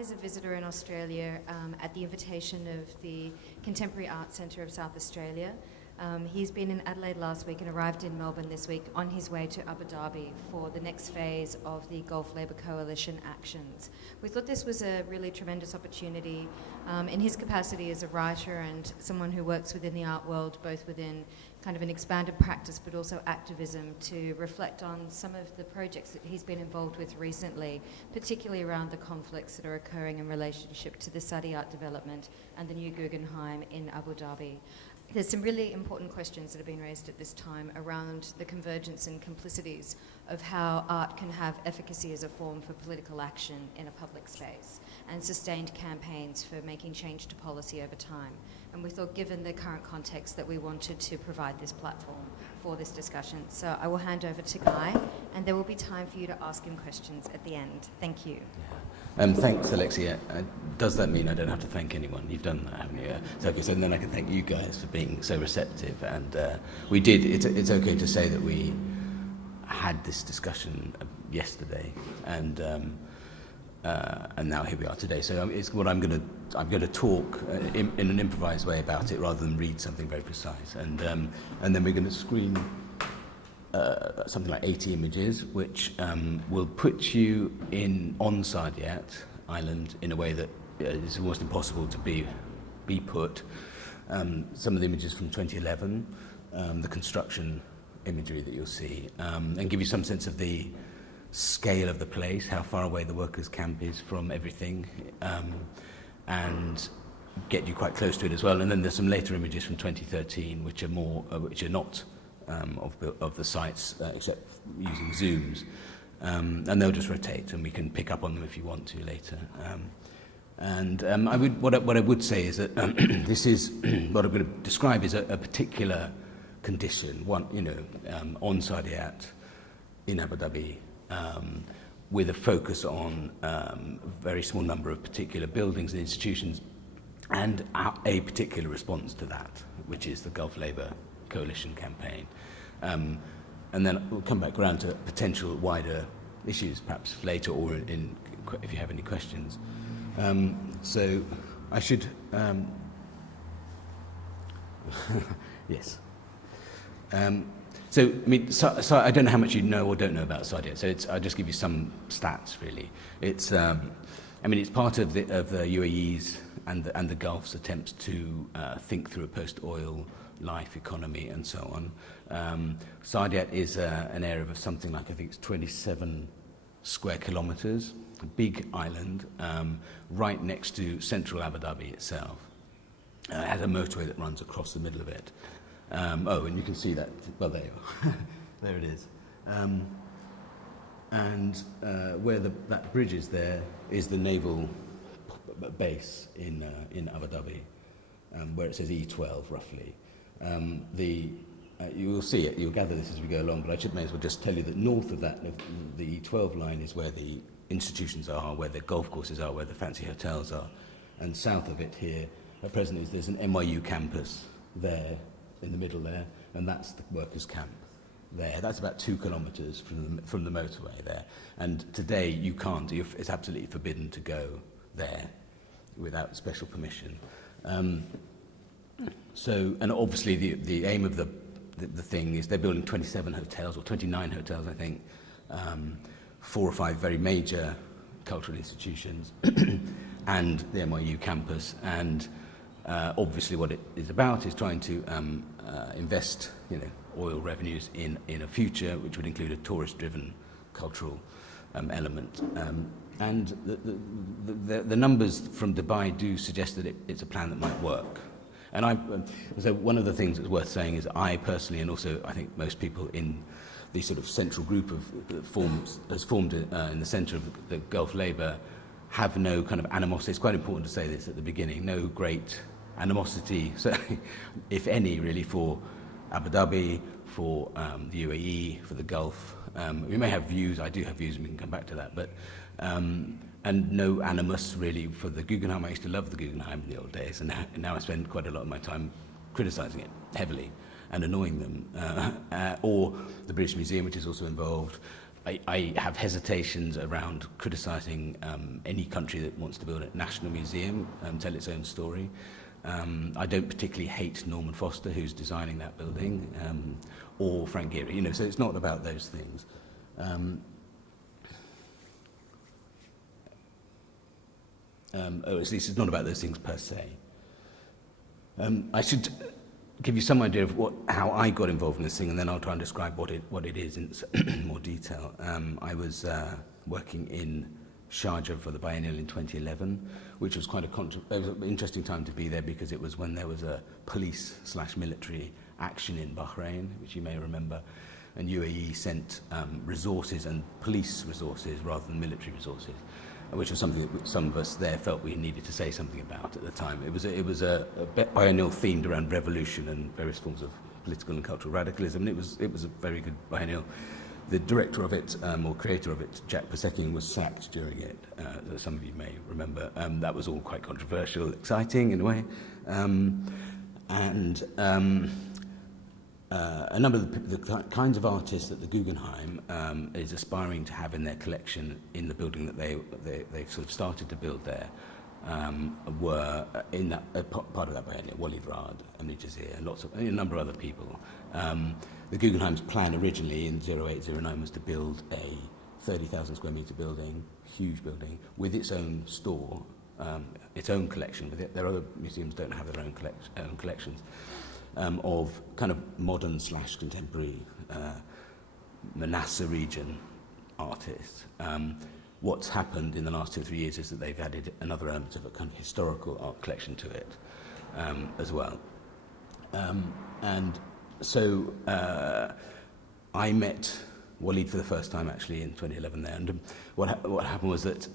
is a visitor in Australia at the invitation of the Contemporary Art Centre of South Australia. He's been in Adelaide last week and arrived in Melbourne this week on his way to Abu Dhabi for the next phase of the GulfLabor Coalition actions. We thought this was a really tremendous opportunity in his capacity as a writer and someone who works within the art world, both within kind of an expanded practice but also activism, to reflect on some of the projects that he's been involved with recently, particularly around the conflicts that are occurring in relationship to the Saadiyat development and the new Guggenheim in Abu Dhabi. There's some really important questions that have been raised at this time around the convergence and complicities of how art can have efficacy as a form for political action in a public space and sustained campaigns for making change to policy over time. And we thought, given the current context, that we wanted to provide this platform for this discussion. So I will hand over to Guy, and there will be time for you to ask him questions at the end. Thank you. Thanks, Alexia. Does that mean I don't have to thank anyone? You've done that, haven't you? So, okay, so then I can thank you guys for being so receptive. And we did. It's okay to say that we had this discussion yesterday, and now here we are today. So it's what I'm going to talk in an improvised way about it, rather than read something very precise. And then we're going to screen something like 80 images, which will put you on Saadiyat Island in a way that is almost impossible to be put. Some of the images from 2011, the construction imagery that you'll see, and give you some sense of the scale of the place, how far away the workers' camp is from everything, and get you quite close to it as well. And then there's some later images from 2013, which are not of the sites, except using zooms, and they'll just rotate, and we can pick up on them if you want to later. What I would say is that this is what I'm going to describe is a particular condition, on Saadiyat in Abu Dhabi, with a focus on a very small number of particular buildings and institutions, and a particular response to that, which is the GulfLabor Coalition campaign. And then we'll come back around to potential wider issues perhaps later, or if you have any questions. So I should... yes. So I don't know how much you know or don't know about Saadiyat. So I'll just give you some stats, really. It's part of the UAE's and the Gulf's attempts to think through a post-oil life, economy, and so on. Saadiyat is an area of something like, I think it's 27 square kilometers, a big island, right next to central Abu Dhabi itself. It has a motorway that runs across the middle of it. And you can see that, well, there you are. There it is. Where that bridge is there is the naval base in Abu Dhabi, where it says E12 roughly. You will see it, you'll gather this as we go along, but I may as well just tell you that north of that, the E12 line is where the institutions are, where the golf courses are, where the fancy hotels are, and south of it here, at present, there's an NYU campus there, in the middle there, and that's the workers' camp there. That's about 2 kilometres from the motorway there. And today you can't, it's absolutely forbidden to go there without special permission. And obviously the aim of the thing is they're building 27 hotels, or 29 hotels, I think, 4 or 5 very major cultural institutions, and the NYU campus. And obviously what it is about is trying to invest oil revenues in a future which would include a tourist-driven cultural element. And the numbers from Dubai do suggest that it's a plan that might work. And so one of the things that's worth saying is I personally, and also I think most people in the sort of central group has formed in the centre of the GulfLabor, have no kind of animosity. It's quite important to say this at the beginning. No great animosity, if any, really, for Abu Dhabi, for the UAE, for the Gulf. We may have views. I do have views, and we can come back to that. But and no animus really for the Guggenheim. I used to love the Guggenheim in the old days, and now I spend quite a lot of my time criticising it heavily and annoying them. Or the British Museum, which is also involved. I have hesitations around criticising any country that wants to build a national museum, tell its own story. I don't particularly hate Norman Foster, who's designing that building, or Frank Gehry, you know, so it's not about those things. Or at least it's not about those things per se. I should give you some idea of how I got involved in this thing, and then I'll try and describe what it is in more detail. I was working in Sharjah for the biennial in 2011, which was quite it was an interesting time to be there because it was when there was a police/military action in Bahrain, which you may remember, and UAE sent resources and police resources rather than military resources, which was something that some of us there felt we needed to say something about at the time. It was a biennial themed around revolution and various forms of political and cultural radicalism, and it was a very good biennial. The director of it, or creator of it, Jack Persekian, was sacked during it, as some of you may remember. That was all quite controversial, exciting in a way. A number of the kinds of artists that the Guggenheim is aspiring to have in their collection in the building that they've sort of started to build there were in that part of that biennial, Walid Rad, Amni Jazir, and a number of other people. The Guggenheim's plan originally in 0809 was to build a 30,000 square metre building, huge building, with its own store, its own collection. Their other museums don't have their own collections. Of kind of modern/contemporary Manasseh region artists. What's happened in the last 2 or 3 years is that they've added another element of a kind of historical art collection to it as well. And so I met Walid for the first time actually in 2011 there, and what happened was that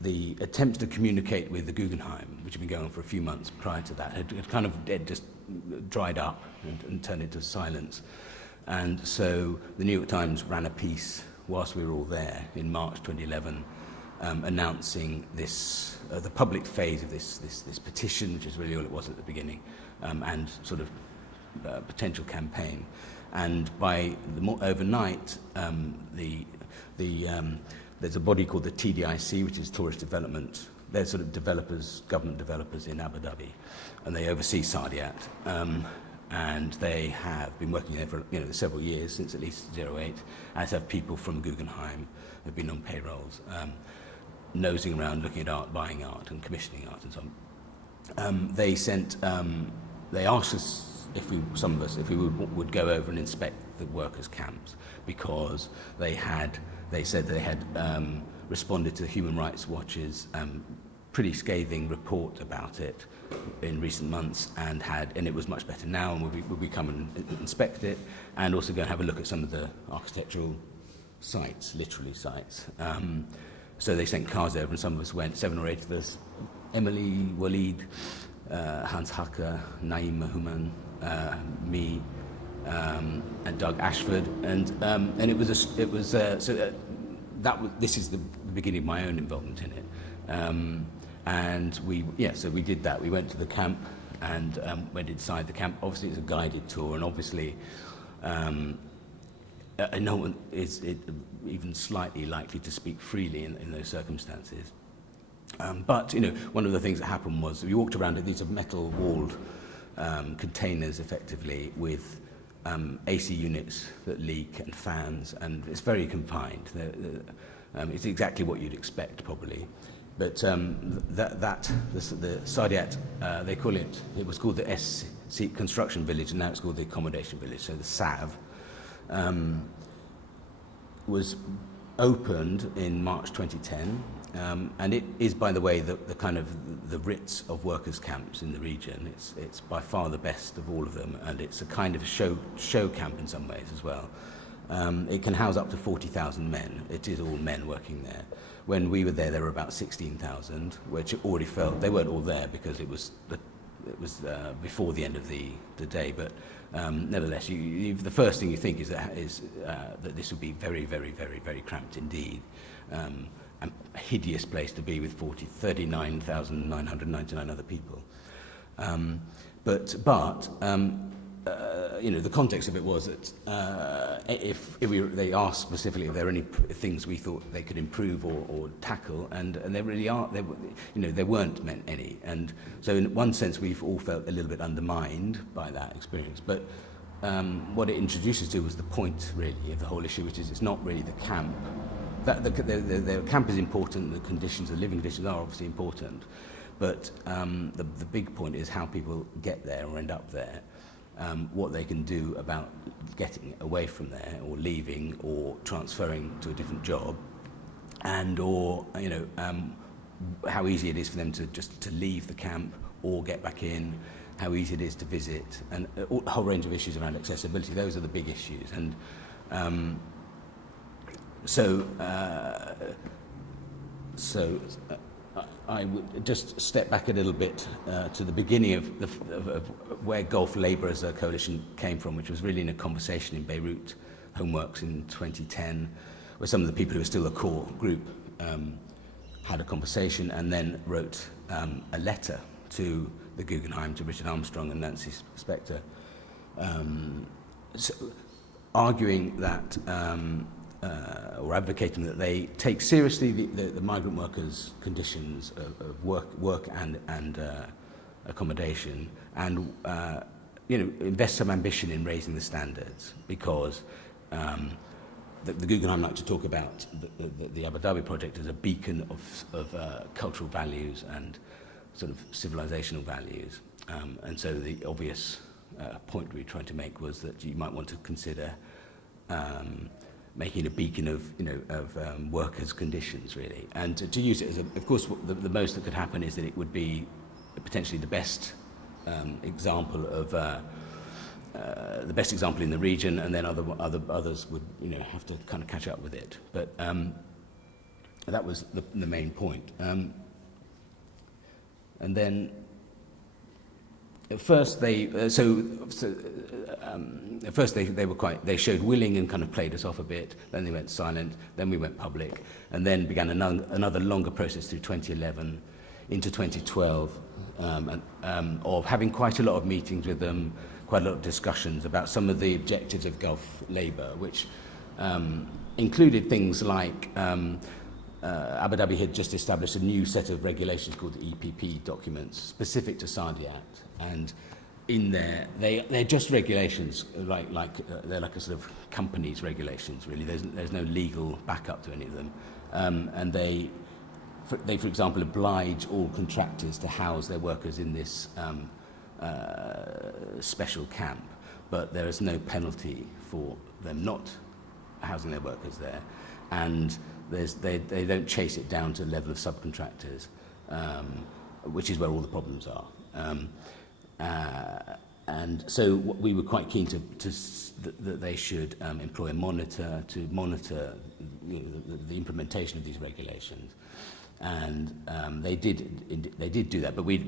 the attempts to communicate with the Guggenheim, which had been going on for a few months prior to that, had kind of just dried up and turned into silence. And so the New York Times ran a piece whilst we were all there in March 2011, announcing this, the public phase of this petition, which is really all it was at the beginning, and sort of potential campaign. And by overnight, there's a body called the TDIC, which is Tourist Development. They're sort of developers, government developers in Abu Dhabi, and they oversee Saadiyat. And they have been working there for several years, since at least 08, as have people from Guggenheim who've been on payrolls, nosing around, looking at art, buying art, and commissioning art, and so on. They asked us if we would go over and inspect the workers' camps, because they said they had responded to the Human Rights Watch's pretty scathing report about it in recent months, and it was much better now, and would we come and inspect it, and also go and have a look at some of the architectural sites, literally sites. So they sent cars over, and some of us went, 7 or 8 of us, Emily, Walid, Hans Hacker, Naeem Mahuman, me, and Doug Ashford, and this is the beginning of my own involvement in it. So we did that. We went to the camp and went inside the camp. Obviously, it's a guided tour, and obviously, no one is even slightly likely to speak freely in those circumstances. But one of the things that happened was we walked around. These are metal-walled containers, effectively, with AC units that leak and fans, and it's very confined. It's exactly what you'd expect, probably. But the Saadiyat, it was called the SC Construction Village, and now it's called the Accommodation Village. So the SAV was opened in March 2010, and it is, by the way, the kind of the Ritz of workers' camps in the region. It's by far the best of all of them, and it's a kind of a show camp in some ways as well. It can house up to 40,000 men. It is all men working there. When we were there were about 16,000, which already felt they weren't all there because it was before the end of the day. But nevertheless, the first thing you think is that this would be very, very, very, very cramped indeed. A hideous place to be with 39,999 other people. But the context of it was that they asked specifically if there were any things we thought they could improve or tackle, and there really are. There weren't any, and so in one sense we've all felt a little bit undermined by that experience. But what it introduces to was the point really of the whole issue, which is it's not really the camp. That the camp is important. The living conditions are obviously important, but the big point is how people get there or end up there. What they can do about getting away from there, or leaving, or transferring to a different job, and or how easy it is for them to leave the camp or get back in, how easy it is to visit, and a whole range of issues around accessibility. Those are the big issues, and I would just step back a little bit to the beginning of where GulfLabor as a coalition came from, which was really in a conversation in Beirut Homeworks in 2010, where some of the people who were still a core group had a conversation and then wrote a letter to the Guggenheim, to Richard Armstrong and Nancy Spector, arguing that or advocating that they take seriously the migrant workers' conditions of work and accommodation, and invest some ambition in raising the standards, because the Guggenheim like to talk about the Abu Dhabi project as a beacon of cultural values and sort of civilizational values, and so the obvious point we were trying to make was that you might want to consider making a beacon of workers' conditions, really, and to use it as of course the most that could happen is that it would be potentially the best example of the best example in the region, and then others would have to kind of catch up with it. But that was the main point. And then at first they showed willing and kind of played us off a bit. Then they went silent. Then we went public, and then began another longer process through 2011 into 2012 of having quite a lot of meetings with them, quite a lot of discussions about some of the objectives of GulfLabor, which included things like Abu Dhabi had just established a new set of regulations called the EPP documents, specific to Saadiyat, and in there they're just regulations, they're like a sort of company's regulations, really. There's no legal backup to any of them, and they, for example, oblige all contractors to house their workers in this special camp, but there is no penalty for them not housing their workers there, and they don't chase it down to the level of subcontractors, which is where all the problems are. And so we were quite keen that they should employ a monitor to monitor the implementation of these regulations, and they did do that. But we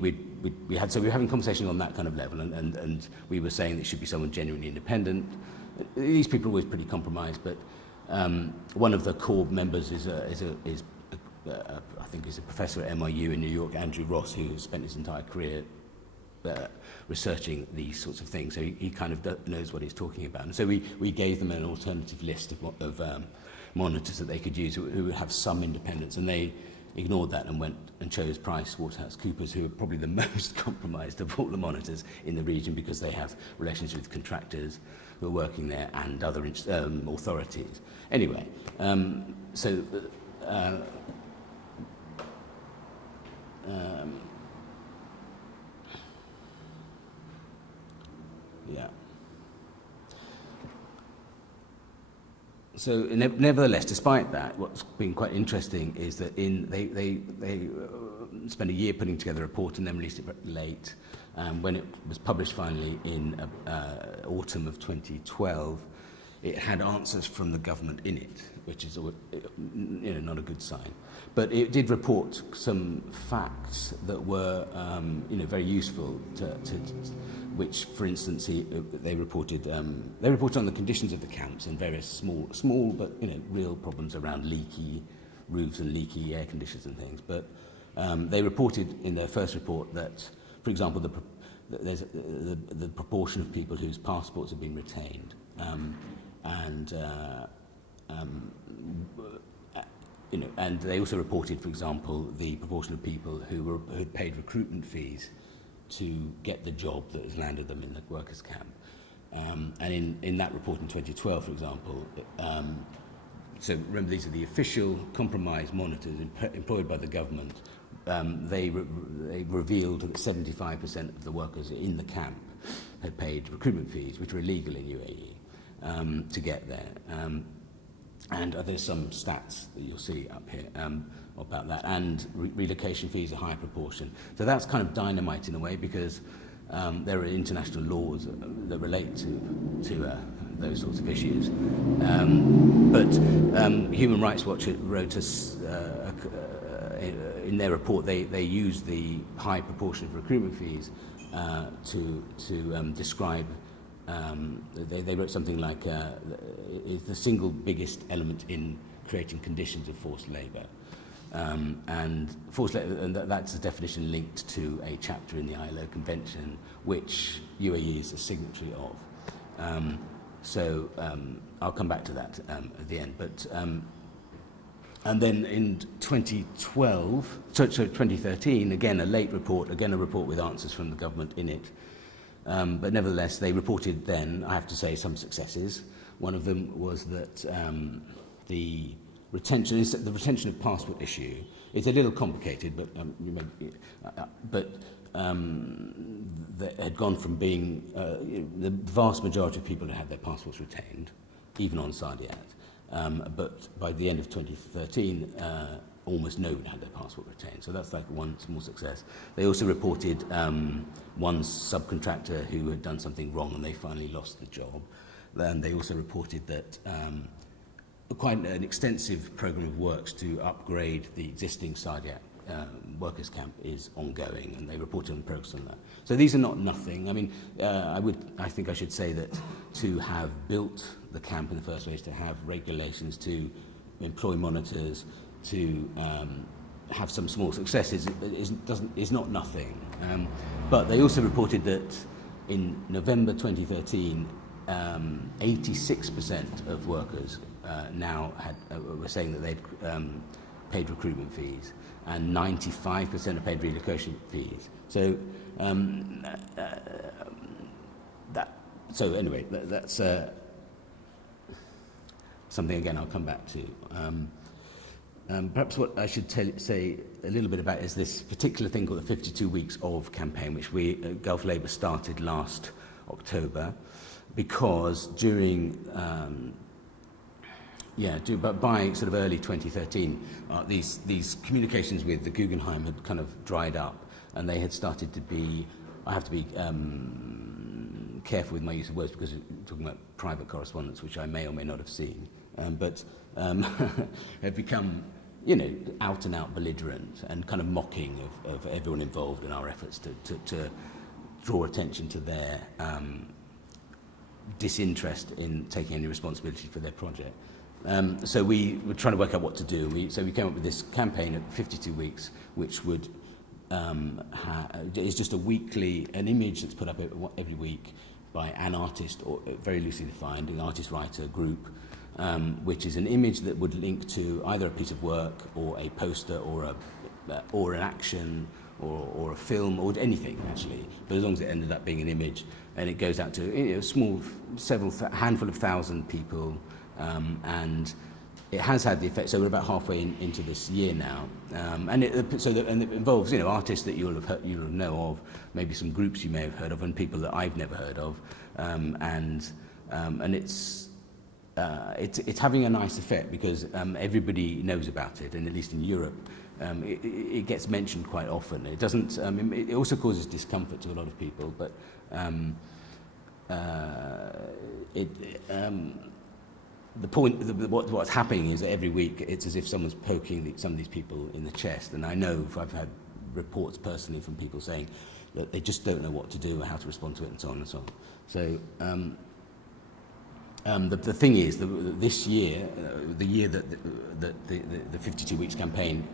were having conversations on that kind of level, and we were saying it should be someone genuinely independent. These people are always pretty compromised, but one of the core members is I think he's a professor at NYU in New York, Andrew Ross, who has spent his entire career researching these sorts of things, so he kind of knows what he's talking about. And so we gave them an alternative list of monitors that they could use who would have some independence, and they ignored that and went and chose PricewaterhouseCoopers, who are probably the most compromised of all the monitors in the region, because they have relations with contractors who are working there and other authorities. Anyway, yeah. So nevertheless, despite that, what's been quite interesting is that they spent a year putting together a report and then released it late. When it was published finally in autumn of 2012, it had answers from the government in it, which is not a good sign. But it did report some facts that were very useful which, for instance, they reported on the conditions of the camps and various small but real problems around leaky roofs and leaky air conditions and things. But they reported in their first report that, for example, there's the proportion of people whose passports have been retained, and they also reported, for example, the proportion of people who had paid recruitment fees to get the job that has landed them in the workers' camp. And in that report in 2012, for example, so remember these are the official compromise monitors employed by the government. They revealed that 75% of the workers in the camp had paid recruitment fees, which were illegal in UAE, to get there. And there's some stats that you'll see up here about that. And relocation fees are a high proportion. So that's kind of dynamite in a way, because there are international laws that relate to those sorts of issues. But Human Rights Watch wrote us in their report, they use the high proportion of recruitment fees to describe. They wrote something like it's the single biggest element in creating conditions of forced labour. And forced labour, and that's a definition linked to a chapter in the ILO Convention, which UAE is a signatory of. So I'll come back to that at the end. But and then in 2013, again a late report, again a report with answers from the government in it. But nevertheless, they reported then, I have to say, some successes. One of them was that the retention of passport issue is a little complicated, but that had gone from being the vast majority of people had their passports retained, even on Saadiyat. But by the end of 2013, almost nobody had their passport retained. So that's like one small success. They also reported one subcontractor who had done something wrong and they finally lost the job. And they also reported that quite an extensive program of works to upgrade the existing Saadiyat workers' camp is ongoing, and they reported on progress on that. So these are not nothing. I mean, I think I should say that to have built the camp in the first place, to have regulations, to employ monitors, to have some small successes is not nothing. But they also reported that in November 2013, 86% of workers now were saying that they'd paid recruitment fees, and 95% have paid relocation fees. So that's something again I'll come back to. Perhaps what I should say a little bit about is this particular thing called the 52 Weeks Of campaign, which we at GulfLabor started last October, because by sort of early 2013, these communications with the Guggenheim had kind of dried up, and they had started to be, I have to be careful with my use of words because we're talking about private correspondence, which I may or may not have seen, but have become, out and out belligerent and kind of mocking of everyone involved in our efforts to draw attention to their disinterest in taking any responsibility for their project. So we were trying to work out what to do. So we came up with this campaign of 52 weeks, which would is just an image that's put up every week by an artist, or very loosely defined, an artist-writer group, which is an image that would link to either a piece of work or a poster or an action or a film or anything actually, but as long as it ended up being an image, and it goes out to a small, handful of thousand people, and it has had the effect. So we're about halfway into this year now, and it involves artists that you'll know of, maybe some groups you may have heard of, and people that I've never heard of, and it's having a nice effect because everybody knows about it, and at least in Europe, it gets mentioned quite often. It doesn't. It also causes discomfort to a lot of people, but the point, what's happening is that every week it's as if someone's poking some of these people in the chest. And I know I've had reports personally from people saying that they just don't know what to do or how to respond to it, and so on and so on. So the thing is, this year, the year that the 52 Weeks campaign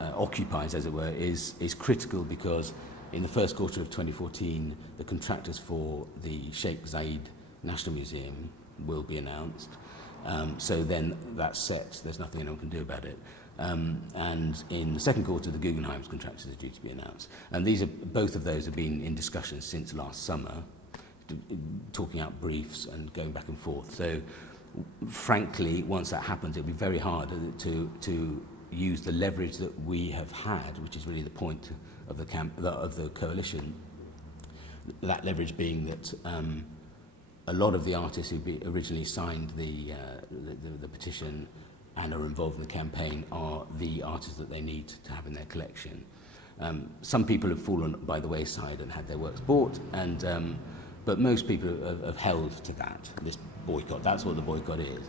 occupies, as it were, is critical because in the first quarter of 2014, the contractors for the Sheikh Zayed National Museum will be announced. So then that's set. There's nothing anyone can do about it. And in the second quarter, the Guggenheim's contractors are due to be announced. And both of those have been in discussion since last summer, talking out briefs and going back and forth. So, frankly, once that happens, it'll be very hard to use the leverage that we have had, which is really the point of the coalition. That leverage being that a lot of the artists who originally signed the petition and are involved in the campaign are the artists that they need to have in their collection. Some people have fallen by the wayside and had their works bought, but most people have held to this boycott. That's what the boycott is.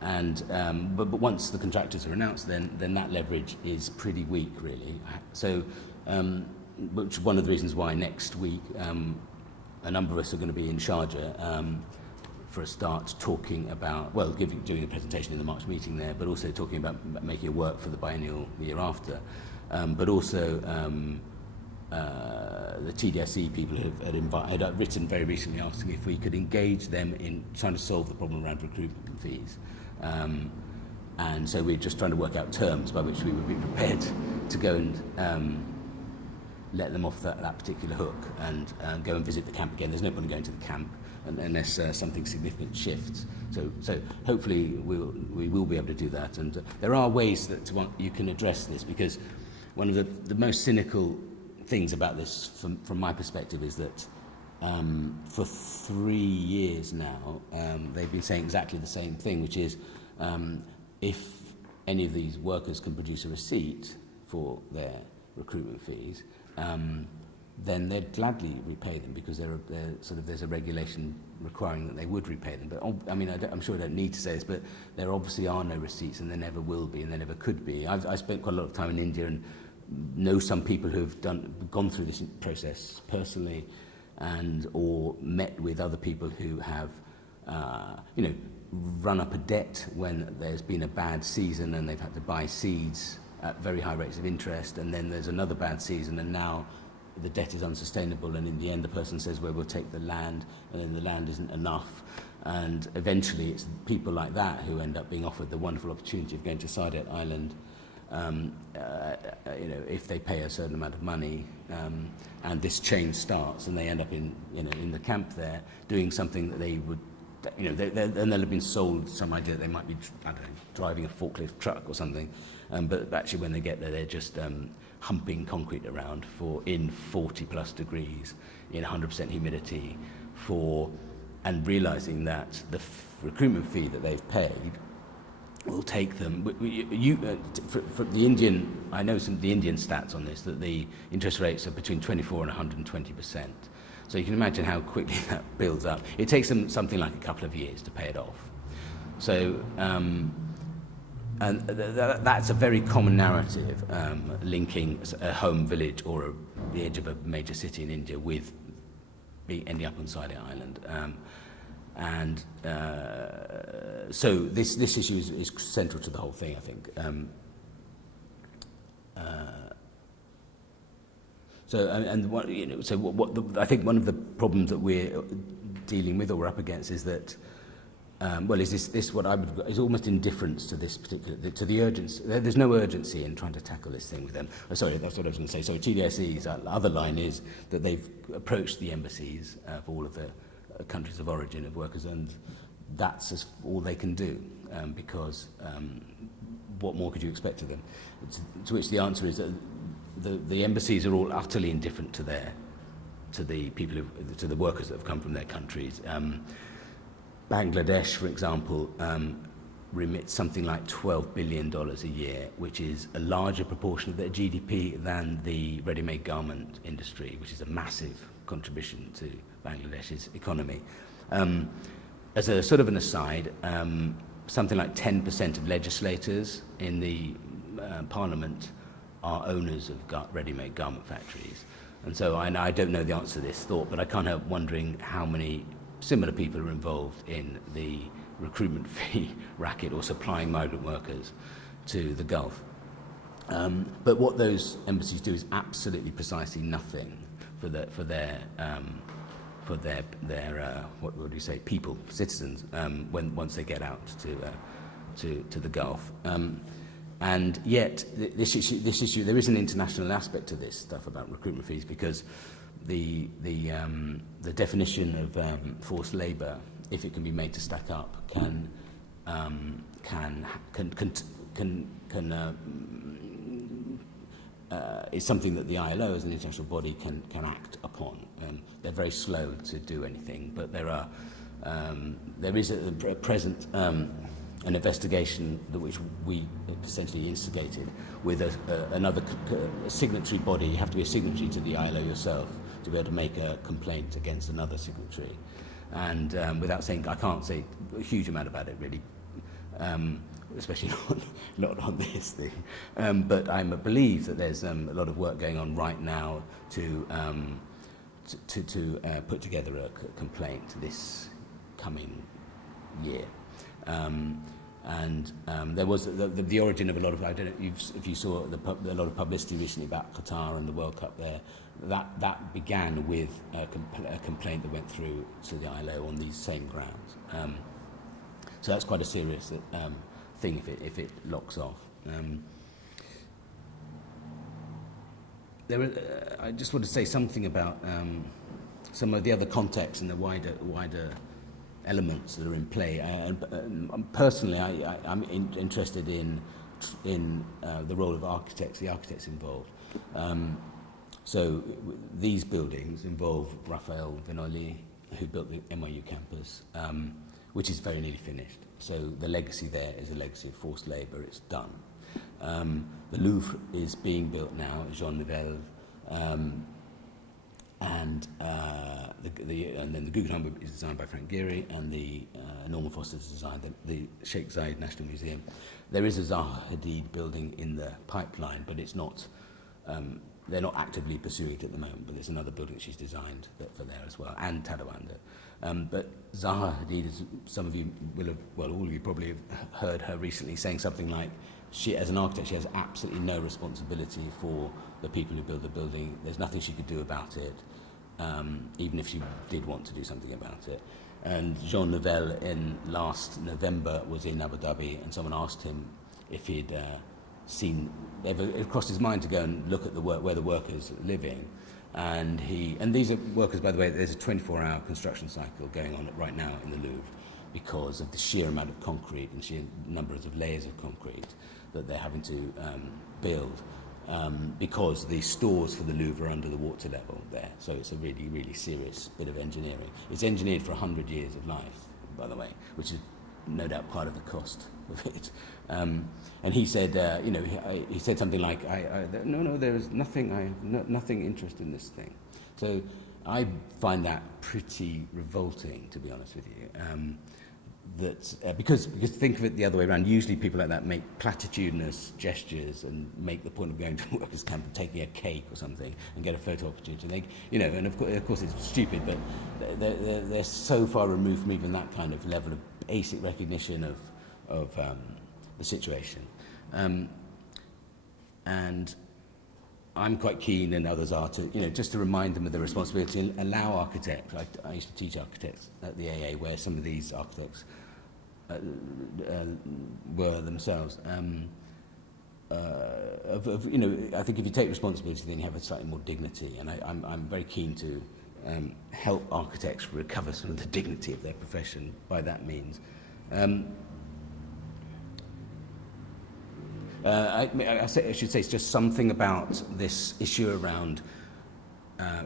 But once the contractors are announced, then that leverage is pretty weak, really. So, which is one of the reasons why next week a number of us are going to be in Sharjah for a start, talking about, well, doing a presentation in the March meeting there, but also talking about making it work for the biennial the year after. But also the TDSE people had written very recently asking if we could engage them in trying to solve the problem around recruitment fees. And so we're just trying to work out terms by which we would be prepared to go and let them off that particular hook and go and visit the camp again. There's no point in going to the camp unless something significant shifts. So hopefully we will be able to do that. And there are ways that you can address this, because one of the most cynical things about this, from my perspective, is that for 3 years now, they've been saying exactly the same thing, which is if any of these workers can produce a receipt for their recruitment fees, then they'd gladly repay them, because there's a regulation requiring that they would repay them. But I mean, I'm sure I don't need to say this, but there obviously are no receipts, and there never will be, and there never could be. I spent quite a lot of time in India and know some people who've gone through this process personally, or met with other people who have, run up a debt when there's been a bad season and they've had to buy seeds at very high rates of interest, and then there's another bad season and now the debt is unsustainable, and in the end the person says, well, we'll take the land, and then the land isn't enough, and eventually it's people like that who end up being offered the wonderful opportunity of going to Saadiyat Island, if they pay a certain amount of money, and this chain starts, and they end up in the camp there doing something that they would, and they'll have been sold some idea that they might be, I don't know, driving a forklift truck or something, but actually when they get there, they're just humping concrete around in 40 plus degrees, in 100% humidity, and realizing that the recruitment fee that they've paid will take them. For the Indian, I know the Indian stats on this, that the interest rates are between 24 and 120%. So you can imagine how quickly that builds up. It takes them something like a couple of years to pay it off. So, and that's a very common narrative, linking a home village or the edge of a major city in India with ending up on Saadiyat Island. So this issue is central to the whole thing, I think. I think one of the problems that we're dealing with, or we're up against, is that is what I would, is almost indifference to this particular, to the urgency. There's no urgency in trying to tackle this thing with them. Oh, sorry, that's what I was going to say. So TDSE's other line is that they've approached the embassies of all of the countries of origin of workers, and that's all they can do, because what more could you expect of them? To which the answer is that the embassies are all utterly indifferent to the people, to the workers that have come from their countries. Bangladesh, for example, remits something like $12 billion a year, which is a larger proportion of their GDP than the ready-made garment industry, which is a massive contribution to Bangladesh's economy. As a sort of an aside, something like 10% of legislators in the parliament are owners of ready-made garment factories. And so I don't know the answer to this thought, but I can't help wondering how many similar people are involved in the recruitment fee racket or supplying migrant workers to the Gulf. But what those embassies do is absolutely precisely nothing for their what would you say, people, citizens, once they get out to the Gulf. And yet, this issue, there is an international aspect to this stuff about recruitment fees, because the definition of forced labour, if it can be made to stack up, is something that the ILO as an international body can act upon. They're very slow to do anything, but there is at present an investigation which we essentially instigated with another signatory body. You have to be a signatory to the ILO yourself to be able to make a complaint against another signatory. And without saying, I can't say a huge amount about it really, especially not on this thing. But I believe that there's a lot of work going on right now to put together a complaint this coming year. There was the origin of a lot of, I don't know if you saw a lot of publicity recently about Qatar and the World Cup there. That began with a complaint that went through to the ILO on these same grounds. So that's quite a serious thing if it locks off. I just want to say something about some of the other contexts and the wider elements that are in play. Personally, I'm interested in the role of architects, the architects involved. So these buildings involve Raphael Vinoli, who built the NYU campus, which is very nearly finished. So the legacy there is a legacy of forced labour. It's done. The Louvre is being built now, Jean Nouvel, and then the Guggenheim is designed by Frank Gehry, and the Norman Foster's designed the Sheikh Zayed National Museum. There is a Zaha Hadid building in the pipeline, but it's not. They're not actively pursuing it at the moment, but there's another building that she's designed for there as well, and Tadawanda. But Zaha Hadid, as some of you will have, well, all of you probably have heard her recently saying something like, she, as an architect, she has absolutely no responsibility for the people who build the building. There's nothing she could do about it, even if she did want to do something about it. And Jean Nouvel, in last November, was in Abu Dhabi, and someone asked him if he'd it crossed his mind to go and look at where the workers are living. And these are workers, by the way, there's a 24-hour construction cycle going on right now in the Louvre because of the sheer amount of concrete and sheer numbers of layers of concrete that they're having to build because the stores for the Louvre are under the water level there. So it's a really, really serious bit of engineering. It's engineered for 100 years of life, by the way, which is no doubt part of the cost of it. And he said, he said something like, no, there is nothing, nothing interested in this thing. So I find that pretty revolting, to be honest with you. Because think of it the other way around. Usually people like that make platitudinous gestures and make the point of going to workers' camp and taking a cake or something and get a photo opportunity. And of course it's stupid, but they're so far removed from even that kind of level of basic recognition of the situation. And I'm quite keen, and others are, to just to remind them of the responsibility and allow architects. I used to teach architects at the AA, where some of these architects were themselves. I think if you take responsibility, then you have a slightly more dignity, and I'm very keen to help architects recover some of the dignity of their profession by that means. I should say just something about this issue around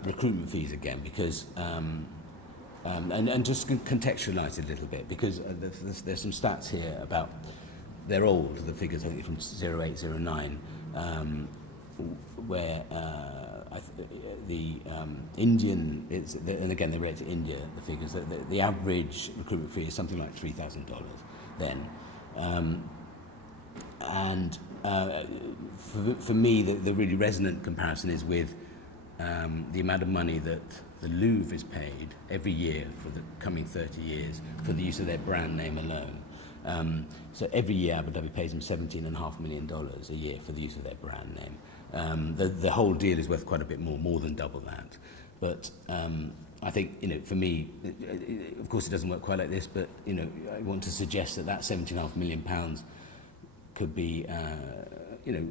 recruitment fees again, because and just contextualise it a little bit, because there's some stats here about, they're old, the figures I think from 0809, where the Indian, and again they relate to India, the figures, the average recruitment fee is something like $3,000 then. And for me, the really resonant comparison is with the amount of money that the Louvre is paid every year for the coming 30 years for the use of their brand name alone. So every year Abu Dhabi pays them $17.5 million a year for the use of their brand name. The whole deal is worth quite a bit more than double that. But I think, for me, of course it doesn't work quite like this, but, I want to suggest that £17.5 million could be,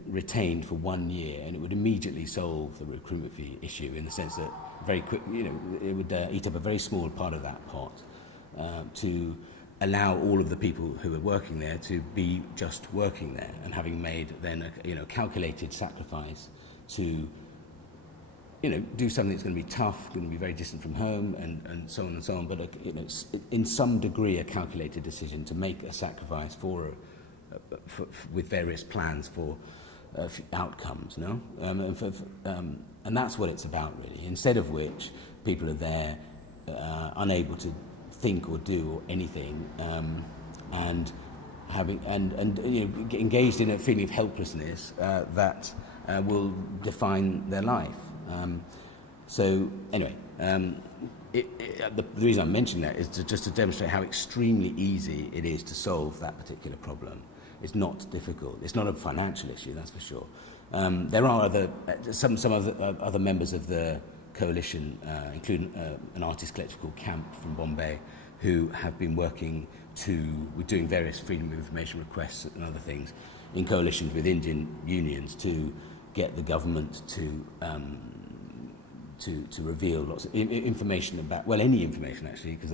retained for 1 year, and it would immediately solve the recruitment fee issue in the sense that very quick, it would eat up a very small part of that pot to allow all of the people who are working there to be just working there, and having made then a calculated sacrifice to do something that's going to be tough, going to be very distant from home, and so on and so on, but in some degree a calculated decision to make a sacrifice with various plans for outcomes, and that's what it's about really. Instead of which people are there unable to think or do anything, and engaged in a feeling of helplessness that will define their life. So anyway, the reason I'm mentioning that is just to demonstrate how extremely easy it is to solve that particular problem. It's not difficult. It's not a financial issue, that's for sure. There are some other members of the coalition, including an artist collective called Camp from Bombay, who have been working with doing various freedom of information requests and other things in coalitions with Indian unions to get the government to reveal lots of information about, any information actually, because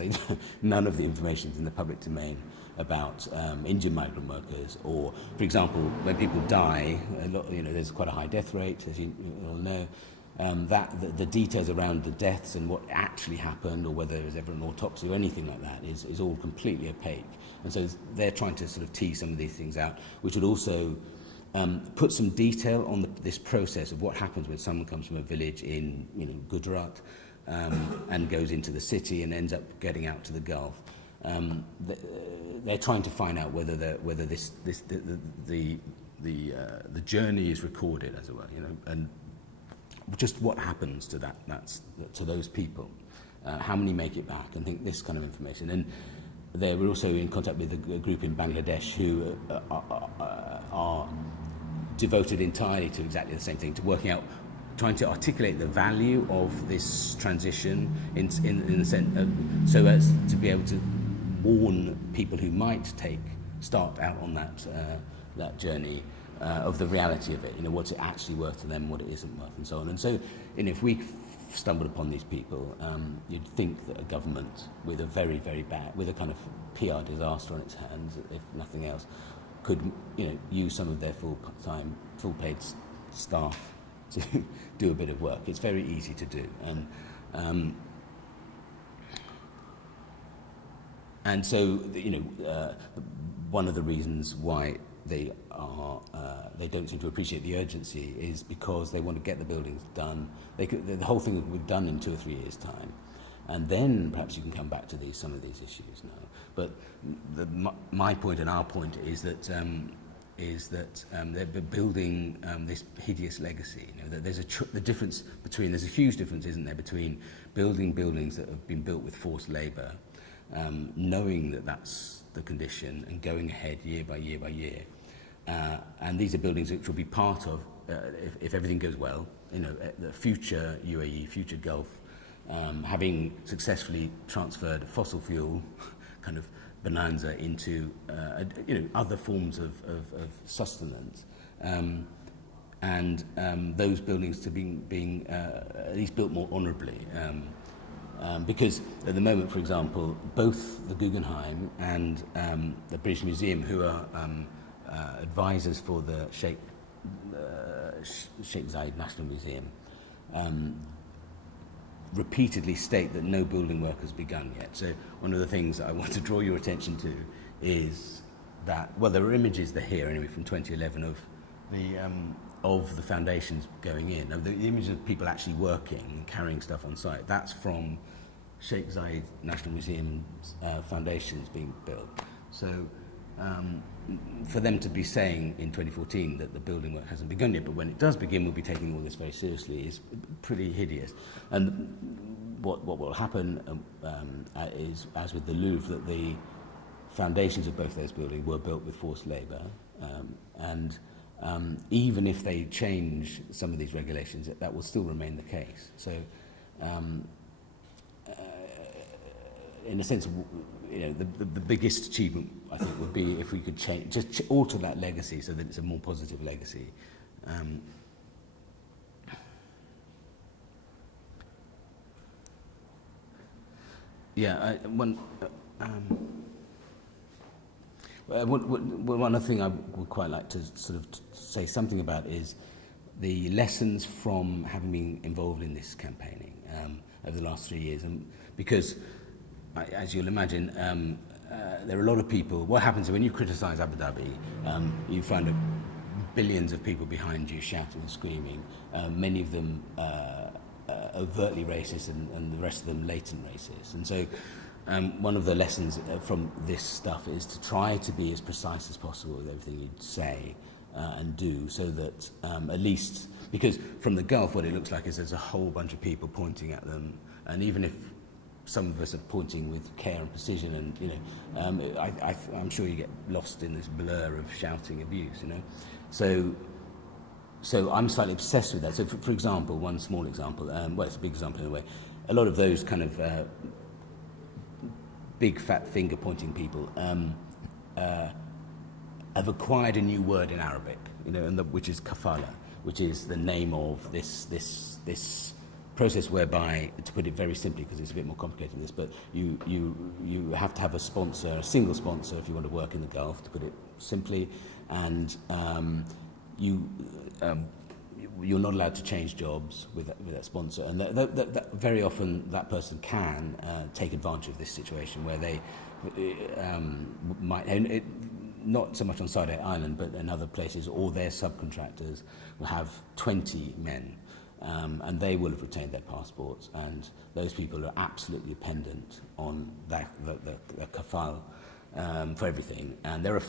none of the information is in the public domain about Indian migrant workers, or, for example, when people die, there's quite a high death rate, as you all know. The details around the deaths and what actually happened, or whether there was ever an autopsy or anything like that, is all completely opaque. And so they're trying to sort of tease some of these things out, which would also put some detail on this process of what happens when someone comes from a village in Gujarat and goes into the city and ends up getting out to the Gulf. They're trying to find out whether the journey is recorded, as it were, and just what happens to to those people, how many make it back, and think this kind of information. And we're also in contact with a group in Bangladesh who are devoted entirely to exactly the same thing, to working out, trying to articulate the value of this transition in the sense so as to be able to warn people who might start out on that journey of the reality of it, what's it actually worth to them, what it isn't worth, and so on. And so, if we stumbled upon these people, you'd think that a government with a very, very with a kind of PR disaster on its hands, if nothing else, could use some of their full-paid staff to do a bit of work. It's very easy to do, and so one of the reasons why they don't seem to appreciate the urgency is because they want to get the buildings done. The whole thing will be done in 2 or 3 years' time, and then perhaps you can come back to some of these issues now. But my point and our point is that they're building this hideous legacy. That there's there's a huge difference, isn't there, between building buildings that have been built with forced labour, knowing that that's the condition, and going ahead year by year by year. And these are buildings which will be part of, if everything goes well, the future UAE, future Gulf, having successfully transferred fossil fuel kind of bonanza into other forms of sustenance, and those buildings to being at least built more honourably. Because at the moment, for example, both the Guggenheim and the British Museum, who are advisors for the Sheikh Zayed National Museum, repeatedly state that no building work has begun yet. So one of the things that I want to draw your attention to is that, there are images here anyway from 2011 of the foundations going in. Now, the images of people actually working and carrying stuff on site, that's from Sheikh Zayed National Museum's foundations being built. So for them to be saying in 2014 that the building work hasn't begun yet, but when it does begin, we'll be taking all this very seriously, is pretty hideous. And what will happen is, as with the Louvre, that the foundations of both those buildings were built with forced labour, and even if they change some of these regulations, that will still remain the case. So, in a sense, the biggest achievement, I think, would be if we could alter that legacy so that it's a more positive legacy. One other thing I would quite like to sort of say something about is the lessons from having been involved in this campaigning over the last 3 years, and because, as you'll imagine, there are a lot of people. What happens when you criticise Abu Dhabi? You find billions of people behind you shouting and screaming. Many of them overtly racist, and the rest of them latent racist. And so, one of the lessons from this stuff is to try to be as precise as possible with everything you say and do, so that at least, because from the Gulf, what it looks like is there's a whole bunch of people pointing at them, and even if some of us are pointing with care and precision, and I'm sure you get lost in this blur of shouting abuse, So I'm slightly obsessed with that. So, for example, one small example, it's a big example in a way. A lot of those kind of big fat finger pointing people have acquired a new word in Arabic, which is kafala, which is the name of this process whereby, to put it very simply, because it's a bit more complicated than this, but you have to have a sponsor, a single sponsor, if you want to work in the Gulf, to put it simply, and you're not allowed to change jobs with that sponsor, and that very often that person can take advantage of this situation where they might, not so much on Saadiyat Island, but in other places, all their subcontractors will have 20 men, and they will have retained their passports, and those people are absolutely dependent on the kafal for everything, and there are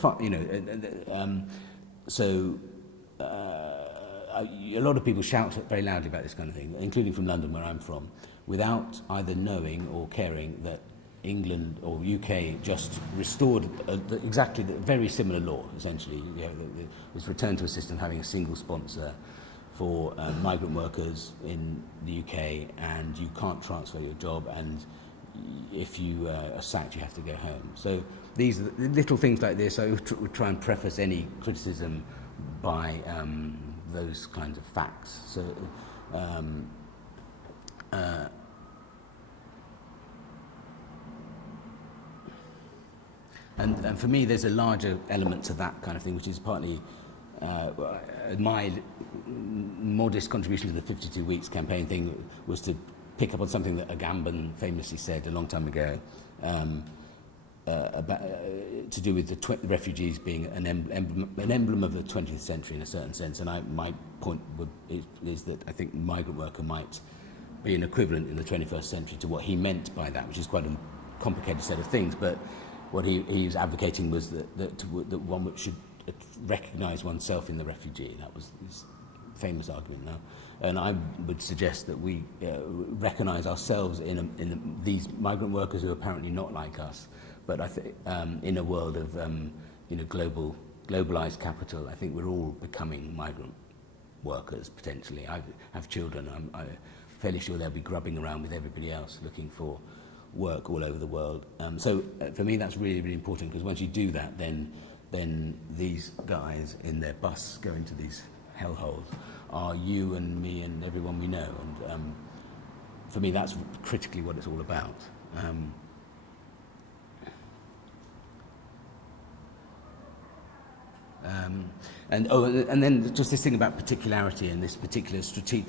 a lot of people shout very loudly about this kind of thing, including from London, where I'm from, without either knowing or caring that England or UK just restored exactly the very similar law, essentially. It's returned to a system having a single sponsor for migrant workers in the UK, and you can't transfer your job, and if you are sacked, you have to go home. So these little things like this, I would try and preface any criticism by those kinds of facts. So, and for me, there's a larger element to that kind of thing, which is partly my modest contribution to the 52 Weeks campaign thing was to pick up on something that Agamben famously said a long time ago, about, to do with the refugees being an emblem of the 20th century in a certain sense. And my point is that I think migrant worker might be an equivalent in the 21st century to what he meant by that, which is quite a complicated set of things. But what he was advocating was that one should recognise oneself in the refugee. That was his famous argument now. And I would suggest that we recognise ourselves in these migrant workers who are apparently not like us. But I think in a world of globalized capital, I think we're all becoming migrant workers potentially. I have children. I'm fairly sure they'll be grubbing around with everybody else looking for work all over the world. So for me, that's really, really important, because once you do that, then these guys in their bus going to these hellholes are you and me and everyone we know. And for me, that's critically what it's all about. And then just this thing about particularity and this particular strategic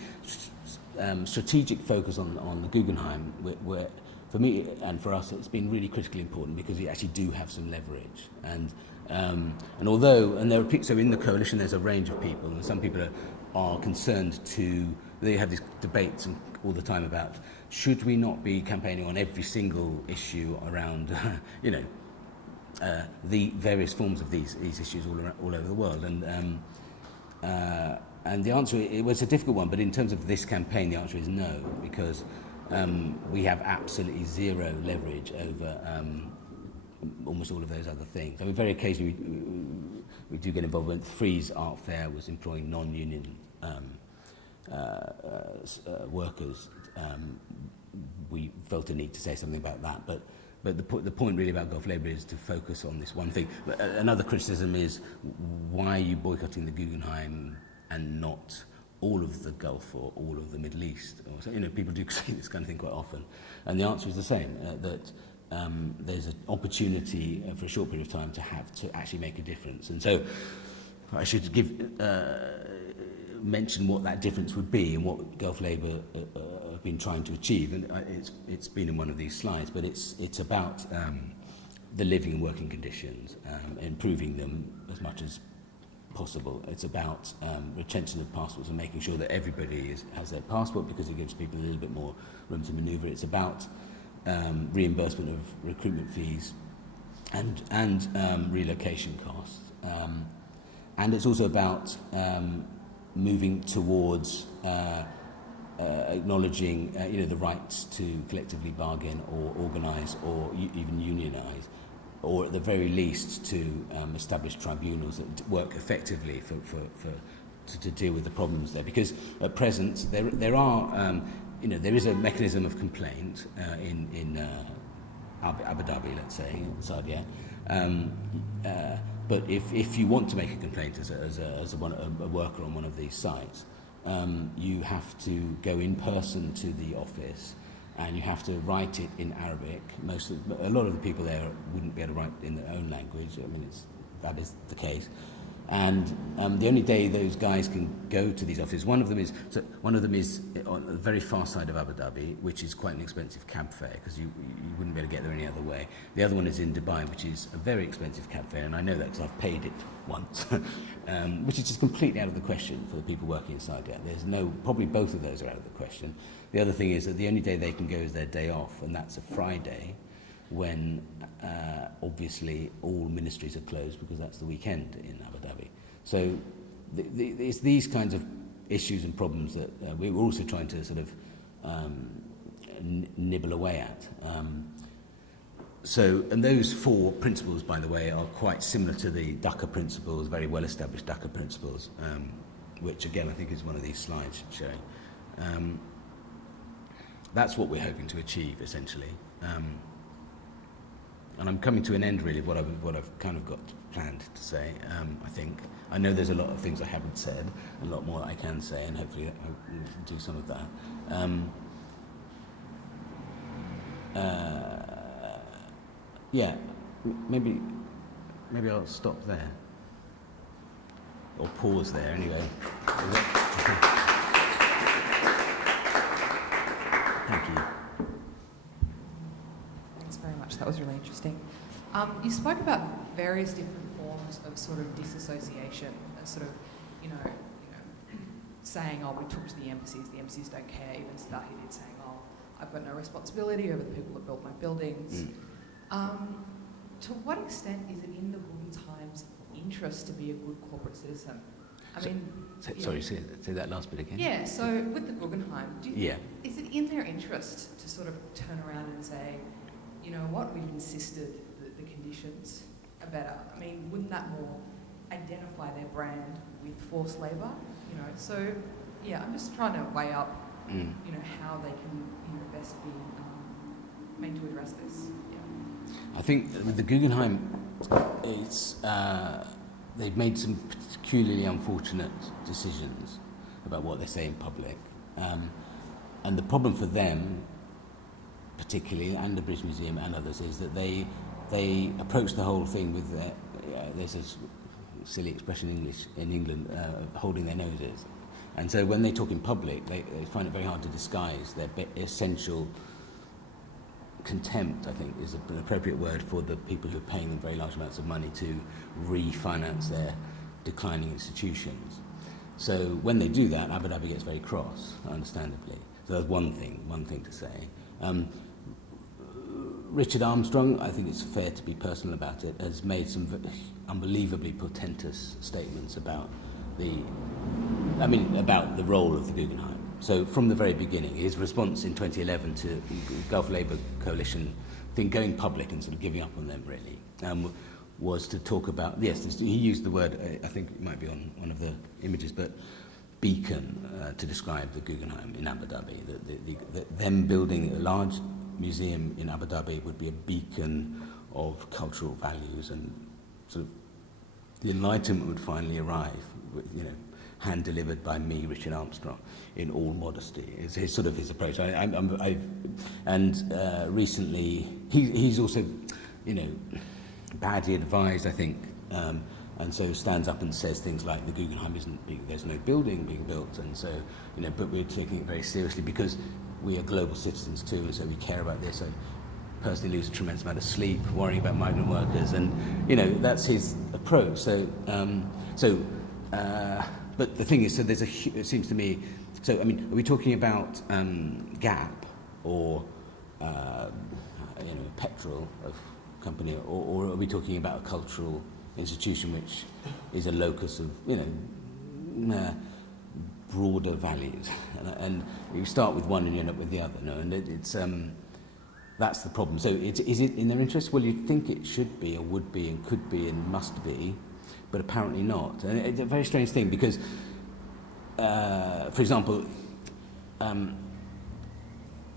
focus on the Guggenheim, where for me and for us it's been really critically important, because we actually do have some leverage. And there are so in the coalition there's a range of people, and some people are concerned they have these debates all the time about, should we not be campaigning on every single issue around the various forms of these issues all over the world, and the answer, it was a difficult one, but in terms of this campaign the answer is no, because we have absolutely zero leverage over almost all of those other things. I mean, very occasionally we do get involved. When Freeze Art Fair was employing non-union workers, we felt a need to say something about that. But the point really about GulfLabor is to focus on this one thing. Another criticism is, why are you boycotting the Guggenheim and not all of the Gulf or all of the Middle East? Or so, people do say this kind of thing quite often. And the answer is the same, that there's an opportunity for a short period of time to actually make a difference. And so I should mention what that difference would be and what GulfLabor have been trying to achieve. And it's been in one of these slides, but it's about the living and working conditions, improving them as much as possible. It's about retention of passports and making sure that everybody has their passport, because it gives people a little bit more room to manoeuvre. It's about reimbursement of recruitment fees and relocation costs. And it's also about moving towards acknowledging the rights to collectively bargain or organise or even unionise, or at the very least to establish tribunals that work effectively to deal with the problems there. Because at present there are there is a mechanism of complaint in Abu Dhabi, let's say, Saadiyat. But if you want to make a complaint as a worker on one of these sites, you have to go in person to the office, and you have to write it in Arabic. A lot of the people there wouldn't be able to write in their own language. I mean, that is the case. And the only day those guys can go to these offices, one of them is on the very far side of Abu Dhabi, which is quite an expensive cab fare, because you wouldn't be able to get there any other way. The other one is in Dubai, which is a very expensive cab fare, and I know that because I've paid it once, which is just completely out of the question for the people working inside there. Probably both of those are out of the question. The other thing is that the only day they can go is their day off, and that's a Friday, when obviously all ministries are closed, because that's the weekend in Abu Dhabi. So it's these kinds of issues and problems that we're also trying to sort of nibble away at. And those four principles, by the way, are quite similar to the Dhaka principles, very well-established Dhaka principles, which again I think is one of these slides showing. That's what we're hoping to achieve, essentially. And I'm coming to an end, really, of what I've kind of got planned to say. I know there's a lot of things I haven't said, a lot more I can say, and hopefully I'll do some of that. Maybe I'll stop there, or pause there. Anyway. Thank you. Thanks very much. That was really interesting. You spoke about various different forms of sort of disassociation, sort of, saying, "Oh, we took to the embassies don't care." Even Sahi did, saying, "Oh, I've got no responsibility over the people that built my buildings." To what extent is it in the Guggenheim's interest to be a good corporate citizen? Sorry, say that last bit again. Yeah, so with the Guggenheim, is it in their interest to sort of turn around and say, you know what, we've insisted that the conditions are better? I mean, wouldn't that more identify their brand with forced labour? I'm just trying to weigh up, how they can, best be made to address this. Yeah. I think with the Guggenheim, they've made some peculiarly unfortunate decisions about what they say in public. And the problem for them, particularly, and the British Museum and others, is that they approach the whole thing with, there's this silly expression in England, holding their noses. And so when they talk in public, they find it very hard to disguise their essential contempt, I think, is an appropriate word for the people who are paying them very large amounts of money to refinance their declining institutions. So when they do that, Abu Dhabi gets very cross, understandably. So that's one thing to say. Richard Armstrong, I think it's fair to be personal about it, has made some unbelievably portentous statements about the role of the Guggenheim. So from the very beginning, his response in 2011 to GulfLabor Coalition think going public and sort of giving up on them really was to talk about, yes, he used the word, I think it might be on one of the images, but beacon to describe the Guggenheim in Abu Dhabi. Them building a large museum in Abu Dhabi would be a beacon of cultural values, and sort of the Enlightenment would finally arrive, you know, hand delivered by me, Richard Armstrong, in all modesty. Is his sort of his approach. Recently he's also, you know, badly advised, I think, and so stands up and says things like the Guggenheim isn't being, there's no building being built, and so, you know, but we're taking it very seriously because we are global citizens too, and so we care about this. I personally lose a tremendous amount of sleep worrying about migrant workers, and you know that's his approach. So, but the thing is, so there's it seems to me. So I mean, are we talking about Gap or you know, petrol of company, or are we talking about a cultural institution which is a locus of, you know, broader values, and you start with one and you end up with the other, no? And it's that's the problem. So is it in their interest? Well, you'd think it should be, or would be, and could be, and must be, but apparently not. And it's a very strange thing because, for example,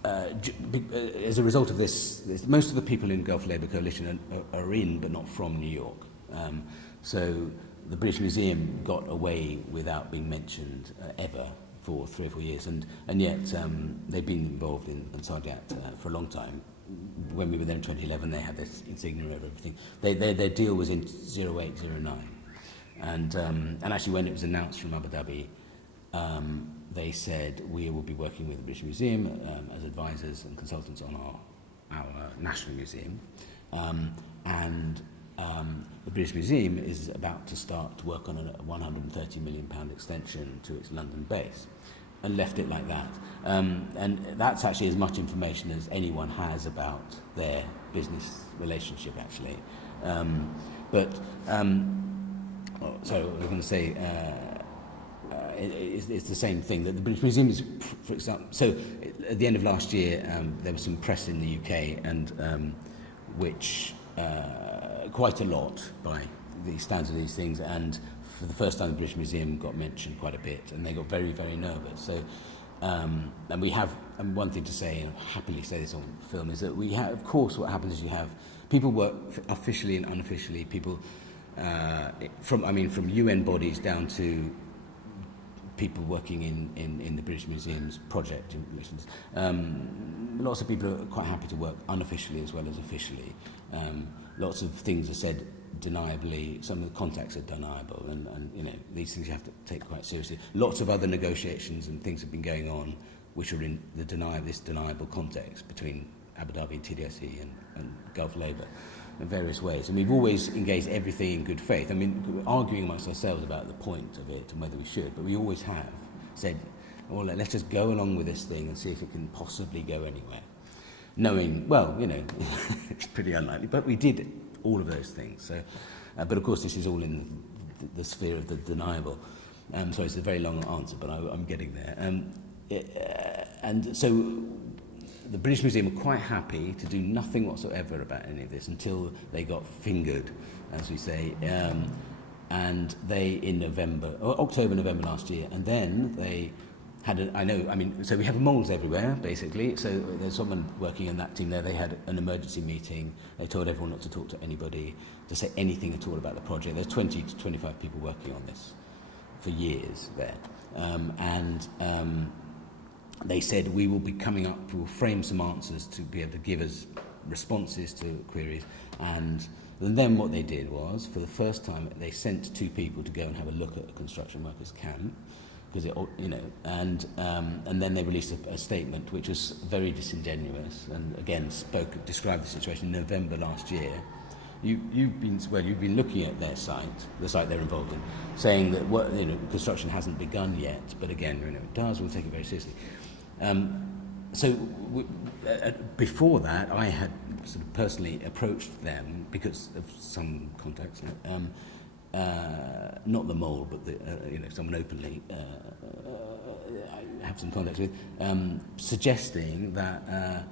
as a result of this, most of the people in GulfLabor Coalition are in, but not from New York. So the British Museum got away without being mentioned ever for 3 or 4 years, and yet they've been involved in Saadiyat for a long time. When we were there in 2011, they had this insignia over everything. Their deal was in 08, 09. And actually when it was announced from Abu Dhabi, they said we will be working with the British Museum as advisors and consultants on our National Museum. The British Museum is about to start to work on a £130 million extension to its London base, and left it like that. And that's actually as much information as anyone has about their business relationship, actually. So I was going to say, it's the same thing, that the British Museum is, for example, so at the end of last year, there was some press in the UK, and which quite a lot by the standards of these things, and for the first time the British Museum got mentioned quite a bit, and they got very, very nervous. So, and we have, and one thing to say, and I'll happily say this on film, is that we have, of course, what happens is you have people work officially and unofficially, people from UN bodies down to people working in the British Museum's project. Lots of people are quite happy to work unofficially as well as officially. Lots of things are said deniably, some of the contacts are deniable, and you know, these things you have to take quite seriously. Lots of other negotiations and things have been going on which are in the this deniable context between Abu Dhabi and TDSE and GulfLabor in various ways. And we've always engaged everything in good faith. I mean, we're arguing amongst ourselves about the point of it and whether we should, but we always have said, well, let's just go along with this thing and see if it can possibly go anywhere. Knowing, well, you know, it's pretty unlikely, but we did all of those things. So, but of course, this is all in the sphere of the deniable. So it's a very long answer, but I'm getting there. And so the British Museum were quite happy to do nothing whatsoever about any of this until they got fingered, as we say. And they, in October, November last year, and then they had so we have moles everywhere, basically. So there's someone working in that team there. They had an emergency meeting. They told everyone not to talk to anybody, to say anything at all about the project. There's 20 to 25 people working on this for years there. They said, we will be coming up, we'll frame some answers to be able to give us responses to queries. And then what they did was, for the first time, they sent 2 people to go and have a look at a construction workers' camp. Because and then they released a statement which was very disingenuous, and again described the situation in November last year. You've been looking at their site, the site they're involved in, saying that construction hasn't begun yet, but again, it does. We'll take it very seriously. Before that, I had sort of personally approached them because of some contacts. Not the mole, but someone openly I have some contacts with, suggesting that